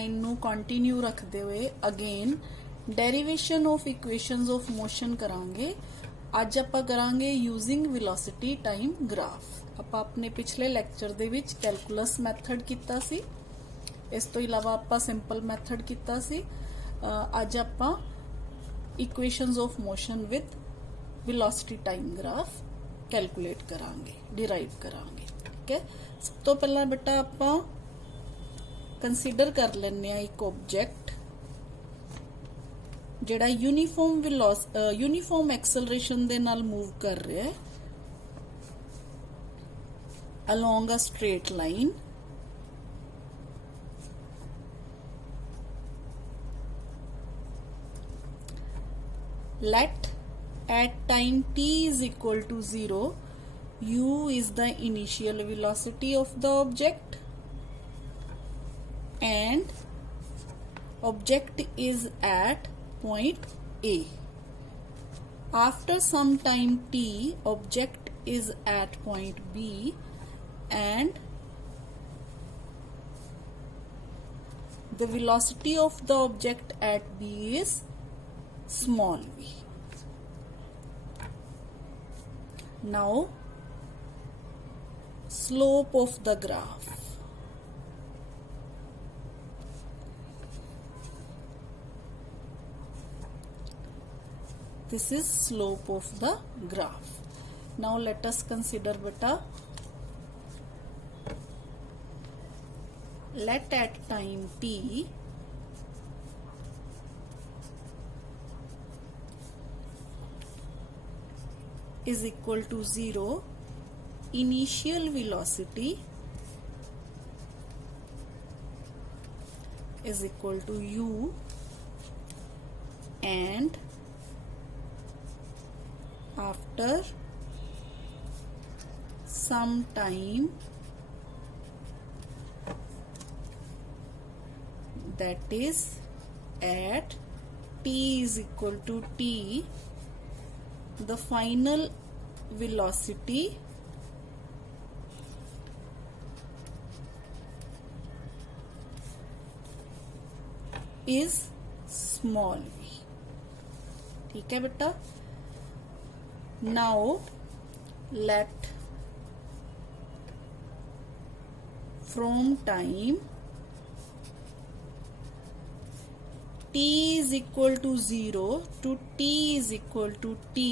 Line नू continue रखते हुए again derivation of equations of motion करांगे। अज आपां करांगे यूजिंग वेलोसिटी टाइम ग्राफ। आपां अपने पिछले लैक्चर दे विच कैलकुलस मैथड कीता सी, इस तो इलावा आपां सिंपल मैथड कीता सी। अज आपां equations of motion with velocity time graph calculate करांगे, डिराइव करांगे। ठीक है, सब तो पहला बेटा आपां कंसीडर कर लेने एक ऑब्जेक्ट जिहड़ा यूनीफॉर्म एक्सेलरेशन दे नाल मूव कर रहा है along a straight line. Let at time t is equal to 0, u is the initial velocity of the object and object is at point A. After some time t, object is at point B and the velocity of the object at B is small v. Now slope of the graph. This is slope of the graph. Now let us consider beta. Let at time t is equal to 0, initial velocity is equal to u and after some time, that is at t is equal to t, the final velocity is small v. ठीक है बेटा। Now let from time t is equal to 0 to t is equal to t,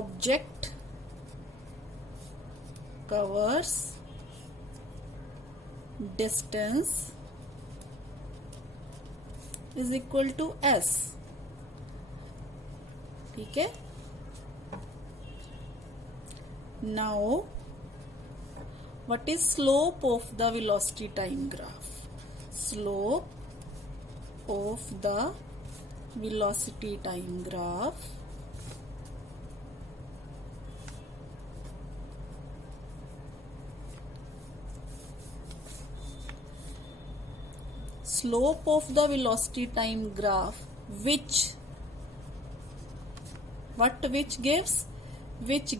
object covers distance is equal to s। ठीक है। Now what is slope of the velocity time graph? Slope of the velocity time graph which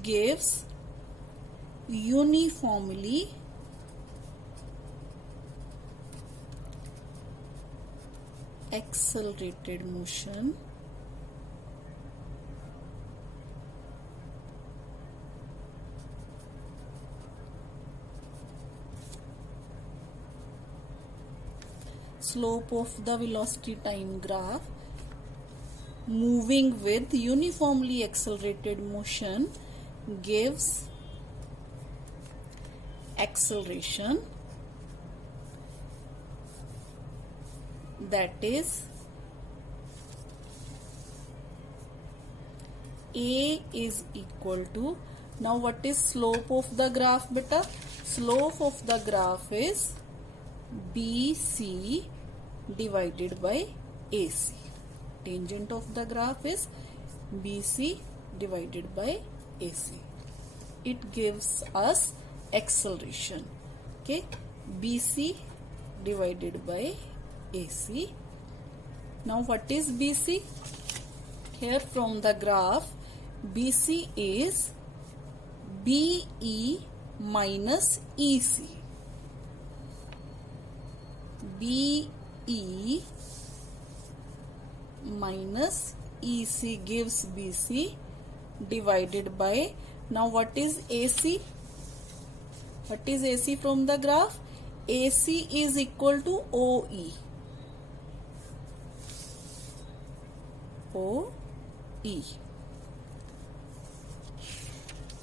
gives uniformly accelerated motion slope of the velocity time graph moving with uniformly accelerated motion gives acceleration, that is A is equal to, now what is slope of the graph beta? Slope of the graph is BC divided by AC. Tangent of the graph is BC divided by AC. It gives us acceleration. Okay, BC divided by AC. Now what is BC? Here from the graph, BC is BE minus EC. BE minus EC gives BC divided by, now what is AC? What is AC from the graph? AC is equal to OE. OE.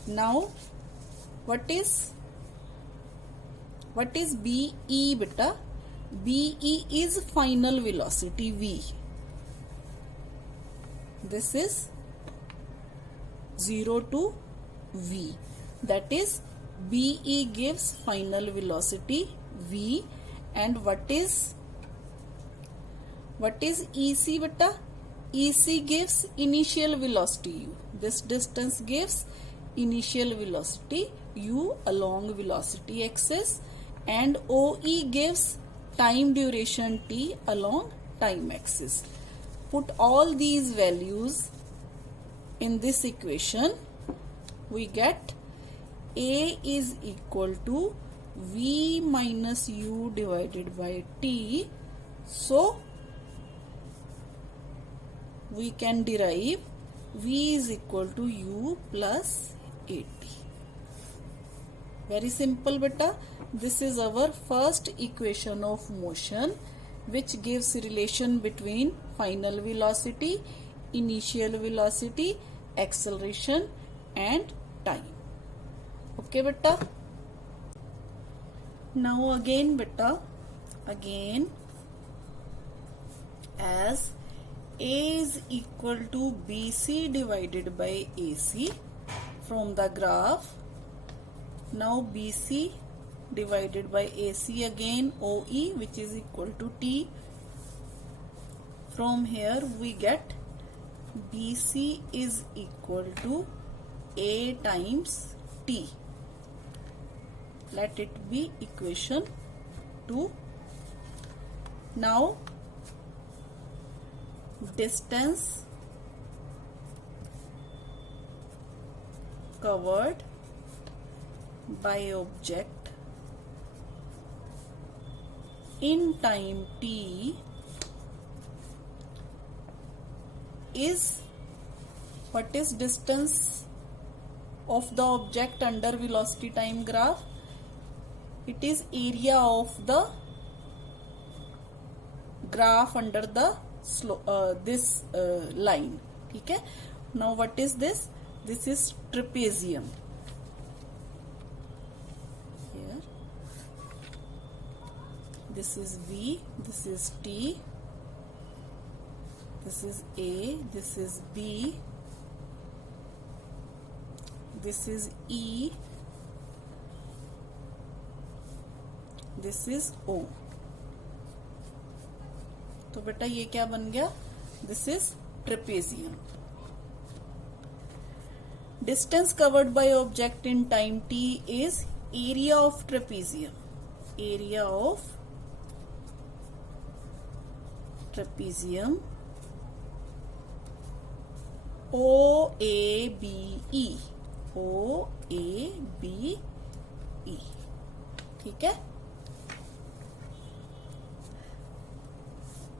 Now what is BE beta? BE is final velocity V. This is 0 to V. That is BE gives final velocity V. And what is EC beta? EC gives initial velocity U. This distance gives initial velocity U along velocity axis, and OE gives time duration T along time axis. Put all these values in this equation. We get A is equal to V minus U divided by T. So we can derive V is equal to U plus AT. Very simple beta. This is our first equation of motion, which gives relation between final velocity, initial velocity, acceleration and time. Okay beta. Now again beta, as A is equal to BC divided by AC from the graph. Now BC divided by AC again OE, which is equal to T. From here we get BC is equal to A times T. Let it be equation 2. Now distance covered by object in time t is, what is distance of the object under velocity time graph? It is area of the graph under the this line. Okay. Now what is this? This is trapezium. Here this is V, this is T, this is A, this is B, this is E, this is O. तो बेटा ये क्या बन गया? This is trapezium. Distance covered by object in time t is area of trapezium. Area of trapezium OABE. OABE. ठीक है.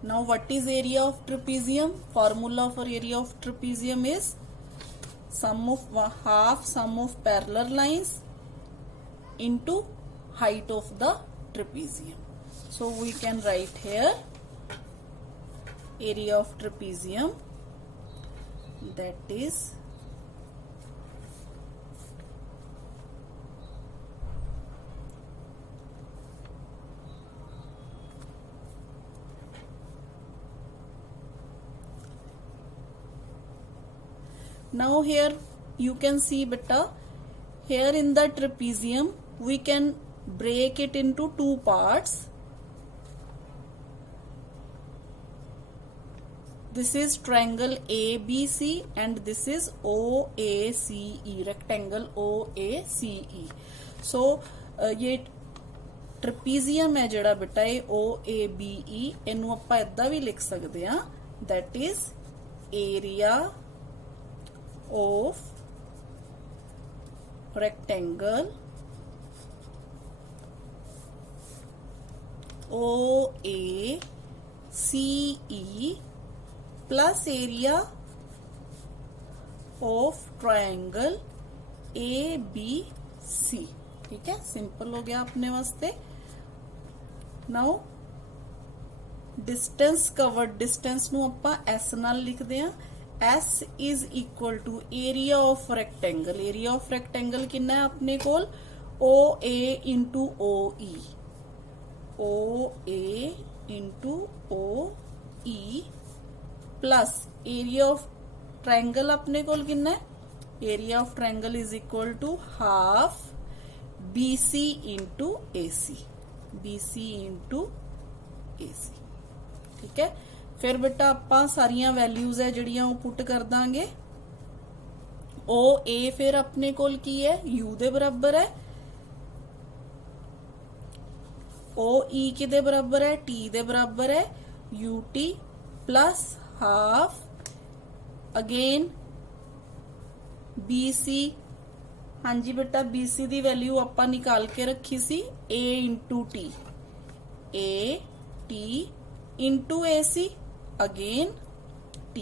Now what is area of trapezium? Formula for area of trapezium is sum of half sum of parallel lines into height of the trapezium. So we can write here area of trapezium, that is now here you can see beta, here in the trapezium we can break it into two parts. This is triangle ABC and this is OACE, rectangle OACE. So ये trapezium है ਜਿਹੜਾ ਬੇਟਾ ਇਹ OABE, ਇਹਨੂੰ ਆਪਾਂ ਇਦਾਂ ਵੀ ਲਿਖ ਸਕਦੇ ਹਾਂ, that is area of rectangle OACE plus area of triangle ABC। ठीक है, सिंपल हो गया अपने वास्ते। नाउ डिस्टेंस कवर्ड, डिस्टेंस नू आपां S नाल लिखदे आ। S is equal to area of rectangle. Area of rectangle कितना है अपने कोल? OA into OE, OA into OE plus area of triangle अपने कोल कितना है? Area of triangle is equal to half BC into AC, BC into AC। ठीक है, फिर बेटा आपां सारियां वैल्यूज है जड़ियां पुट कर दांगे। OA फिर अपने कोल की है? U दे बराबर है। OE किदे बराबर है? T दे बराबर है, UT plus half again BC। हाँ जी बेटा, BC दी वैल्यू आपां निकाल के रखी सी A into T, AT into AC again T।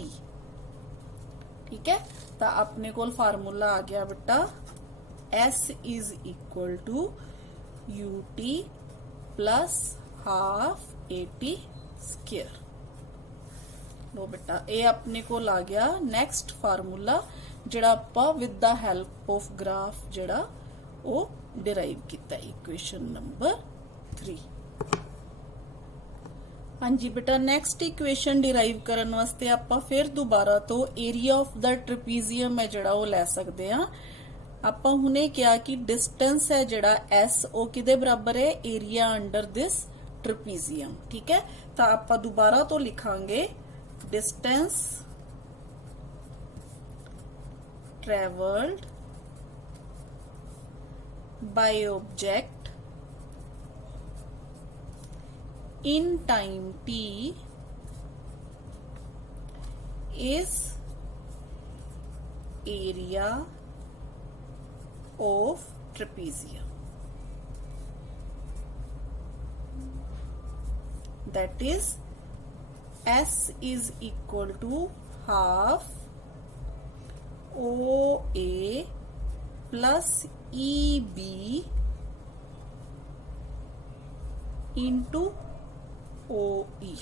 ठीक है, तो अपने कोल फार्मूला आ गया बेटा S is equal to UT plus half AT square. लो बेटा, ये अपने कोल आ गया नेक्स्ट फार्मूला जड़ा आपां with the help of graph जड़ा वो डिराइव किया, इक्वेशन नंबर 3। हाँ जी बेटा, नेक्स्ट इक्वेशन डिराइव करने वास्ते आपां फिर दोबारा तो एरिया ऑफ द ट्रेपीजियम है जड़ा वो लै सकते हैं। आपां हुणे क्या कि डिस्टेंस है जड़ा S वो किदे बराबर है? Area under this trapezium. ठीक है, तो आपां दोबारा तो लिखांगे distance travelled by object in time t is area of trapezium, that is S is equal to half OA plus EB into OE।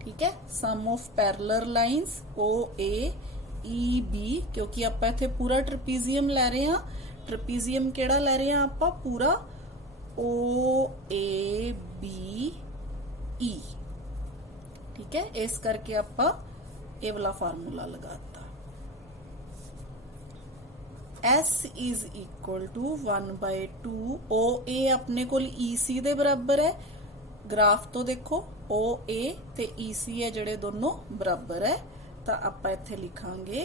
ठीक है, सम ऑफ पैरेलल लाइंस OAEB, क्योंकि आपां इत्थे पूरा ट्रेपीजियम लै रहे हैं। ट्रेपीजियम केड़ा लै रहे हैं आपां? पूरा OABE। ठीक है, इस करके आपां ये वाला फार्मूला लगाता। S is equal to 1/2 OA अपने कोल EC दे बराबर है। ग्राफ तो देखो OA ते EC है जड़े दोनों बराबर है, तो आपां इत्थे लिखांगे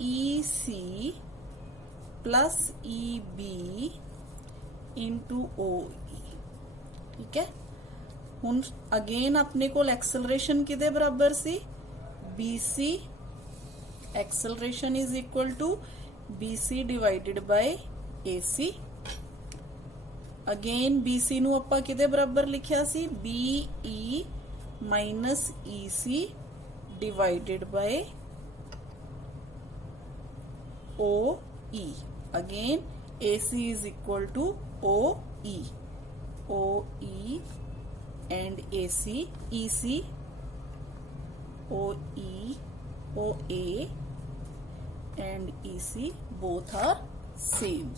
EC plus EB into OE। ठीक है, हुण अगेन अपने कोल एक्सेलरेशन किदे बराबर सी? BC। Acceleration is equal to BC divided by AC। Again BC नू आपां किदे बराबर लिखिया सी? BE minus EC divided by OE। Again AC is equal to OE, OE and AC, EC, OE, OA and EC both are same।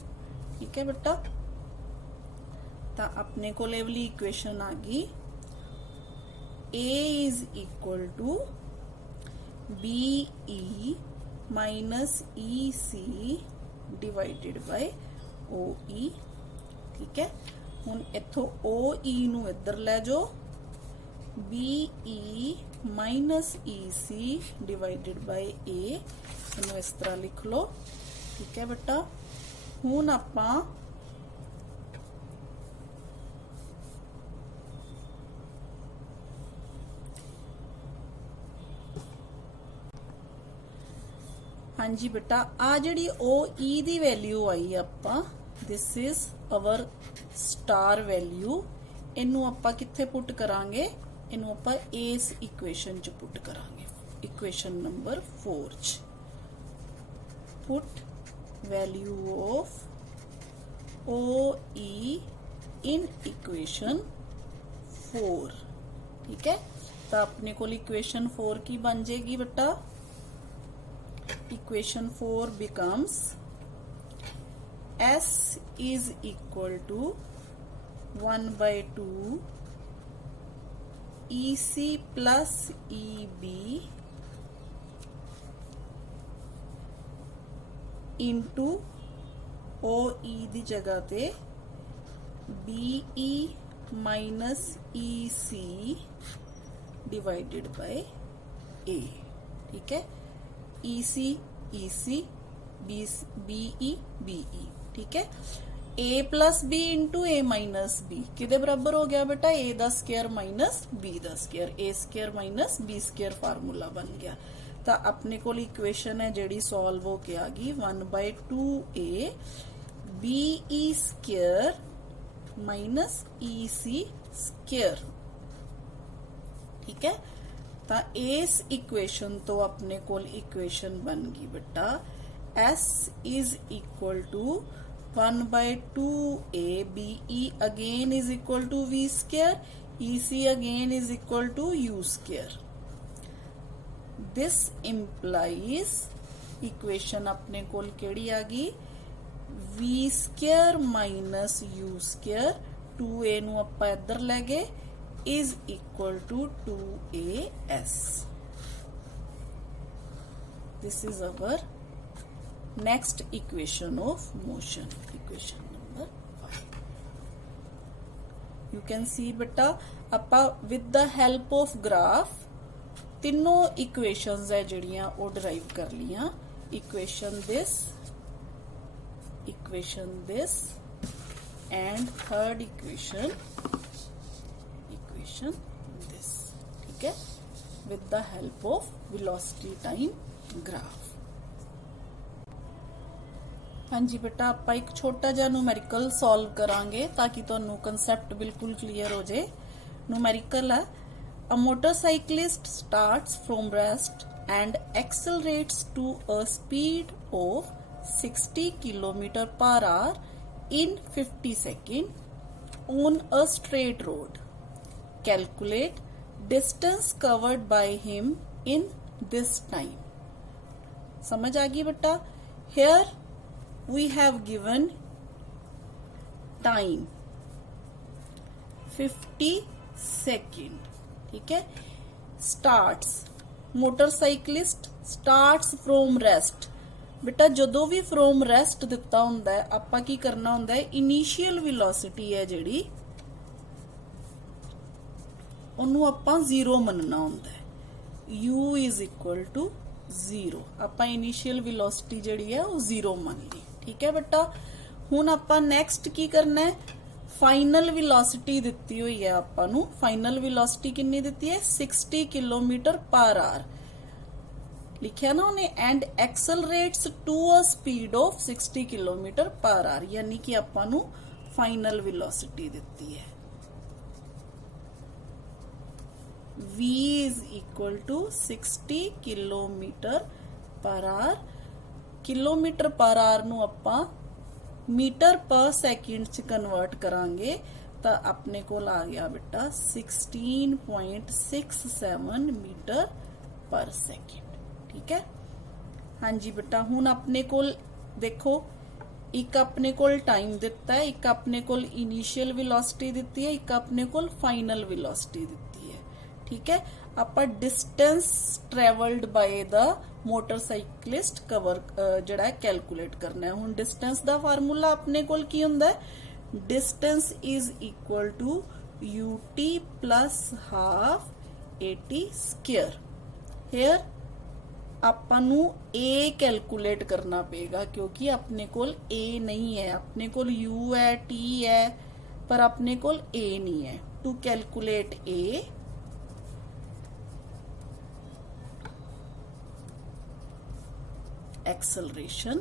ठीक है बेटा, तो अपने को लेवली इक्वेशन आ गई A is equal to BE minus EC divided by OE। ठीक है, हुण इथों OE नू इधर ले जाओ, BE minus EC divided bye A इनू इस तरह लिख लो। ठीक है बेटा, हुण आपां हाँ जी बेटा, आ जिहड़ी OE दी वैल्यू आई आपां this is our star value. इनू आपां कित्थे पुट करांगे, इनू आपां इस इक्वेशन च पुट करांगे, इक्वेशन नंबर 4 च। Put value of OE in equation 4। ठीक है, तो अपने को इक्वेशन 4 की बन जाएगी बेटा, equation 4 becomes S is equal to 1/2 EC plus EB into OE दी जगह ते BE minus EC divided by A। ठीक है, EC EC BE BE। ठीक है, A plus B into A minus B किदे बराबर हो गया बेटा, ए दा स्केयर माइनस बी दा square, A square minus B square formula बन गया। तो अपने को इक्वेशन है जेड़ी सॉल्व हो के आ गई 1/2A BE square minus EC square. ठीक है, तो इस इक्वेशन तो अपने को इक्वेशन बन गई बेटा S is equal to 1/2A BE again is equal to V square, EC again is equal to U square। This implies equation अपने को केड़ी आ गई, V square minus U square 2A नू आपां इधर ले गए is equal to 2AS। This is our next equation of motion, equation number 5। You can see beta appa with the help of graph तीनों equations है जड़ियां वो derive कर लिया, equation this and third equation this। ठीक है, with the help of velocity time graph। हाँ जी बेटा, आप एक छोटा जा न्यूमेरिकल सॉल्व करांगे ताकि तुहानू कंसैप्ट बिल्कुल क्लीयर हो जाए। न्यूमेरिकल है, a motorcyclist starts from rest and accelerates to a speed of 60 km/h in 50 seconds on a straight road। Calculate distance covered by him in this time। समझ आ गई बेटा। Here we have given time 50 second। ठीक है, starts motorcyclist starts from rest। बेटा जदों भी from rest दिता हुंदा है आपां की करना हुंदा है, इनिशियल वेलोसिटी है जिहड़ी ਉਹਨੂੰ ਆਪਾਂ 0 ਮੰਨਣਾ ਹੁੰਦਾ ਹੈ, u is equal to 0। ਆਪਾਂ ਇਨੀਸ਼ੀਅਲ ਵੈਲੋਸਿਟੀ ਜਿਹੜੀ ਹੈ ਉਹ 0 ਮੰਨ ਲਈ। ਠੀਕ ਹੈ ਬੇਟਾ, ਹੁਣ ਆਪਾਂ ਨੈਕਸਟ ਕੀ ਕਰਨਾ ਹੈ, ਫਾਈਨਲ ਵੈਲੋਸਿਟੀ ਦਿੱਤੀ ਹੋਈ ਹੈ ਆਪਾਂ ਨੂੰ। ਫਾਈਨਲ ਵੈਲੋਸਿਟੀ ਕਿੰਨੀ ਦਿੱਤੀ ਹੈ, 60 km/h ਲਿਖਿਆ ਨਾ ਉਹਨੇ, and accelerates to a speed of 60 km/h, ਯਾਨੀ ਕਿ ਆਪਾਂ ਨੂੰ ਫਾਈਨਲ ਵੈਲੋਸਿਟੀ ਦਿੱਤੀ ਹੈ। V is equal to 60 km/h। km/h ਨੂੰ ਆਪਾਂ मीटर पर सेकंड च कन्वर्ट करांगे तो अपने को आ गया बेटा 16.67 मीटर पर सेकंड। ठीक है, हाँ जी बेटा, हुण अपने को देखो एक अपने को टाइम दिता है, एक अपने को इनिशियल वेलोसिटी दिती है, एक अपने को फाइनल वेलोसिटी दिती है। ठीक है, ਆਪਾਂ distance travelled by the motorcyclist cover ਜਿਹੜਾ कैलकुलेट करना है। ਹੁਣ डिस्टेंस ਦਾ ਫਾਰਮੂਲਾ ਆਪਣੇ ਕੋਲ ਕੀ ਹੁੰਦਾ ਹੈ, distance is equal to ut plus half at square। Here ਆਪਾਂ ਨੂੰ a कैलकुलेट करना पेगा क्योंकि अपने कोल a नहीं है, अपने कोल u है t है पर अपने कोल a नहीं है। टू कैलकुलेट a acceleration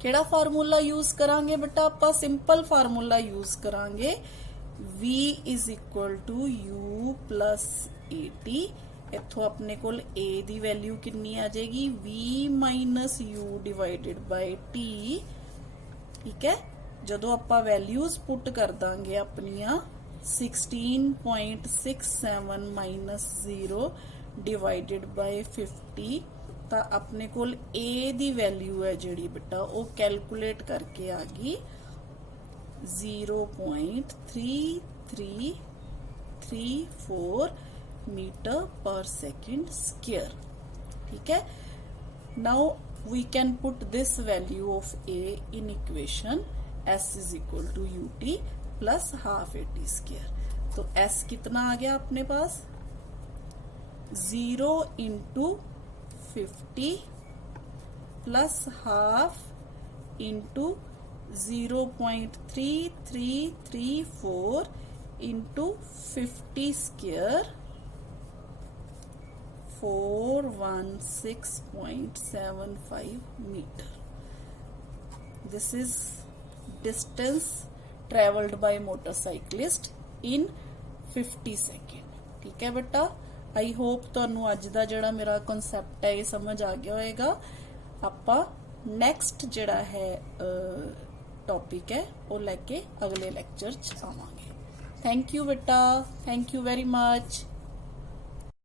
ਕਿਹੜਾ ਫਾਰਮੂਲਾ ਯੂਜ਼ ਕਰਾਂਗੇ ਬੇਟਾ ਆਪਾਂ ਸਿੰਪਲ ਫਾਰਮੂਲਾ ਯੂਜ਼ ਕਰਾਂਗੇ v is equal to u plus at ਇੱਥੋਂ ਆਪਣੇ ਕੋਲ a ਦੀ ਵੈਲਿਊ ਕਿੰਨੀ ਆ ਜਾਏਗੀ v minus u divided by t ਠੀਕ ਹੈ ਜਦੋਂ ਆਪਾਂ ਵੈਲਿਊਜ਼ ਪੁੱਟ ਕਰ ਦਾਂਗੇ ਆਪਣੀਆਂ 16.67 minus 0 divided by 50 ਤਾਂ ਆਪਣੇ ਕੋਲ a ਦੀ ਵੈਲਿਊ ਹੈ ਜਿਹੜੀ ਬੇਟਾ ਉਹ ਕੈਲਕੂਲੇਟ ਕਰਕੇ ਆ ਗਈ 0.3334 meter per second square ठीक है now we can put this value of a in equation s is equal to ut plus half at square तो s कितना आ गया अपने पास 0 into 50 plus half into 0.3334 into 50 square 416.75 meter. This is distance traveled by motorcyclist in 50 second. ठीक है बेटा I hope ਤੁਹਾਨੂੰ ਅੱਜ ਦਾ ਜਿਹੜਾ ਮੇਰਾ ਕਨਸੈਪਟ ਹੈ ਇਹ ਸਮਝ ਆ ਗਿਆ ਹੋਵੇਗਾ ਆਪਾਂ ਨੈਕਸਟ ਜਿਹੜਾ ਹੈ ਟੌਪਿਕ ਹੈ ਉਹ ਲੈ ਕੇ ਅਗਲੇ ਲੈਕਚਰ ਚ ਆਵਾਂਗੇ ਥੈਂਕ ਯੂ ਬੇਟਾ ਥੈਂਕ ਯੂ ਵੈਰੀ ਮਚ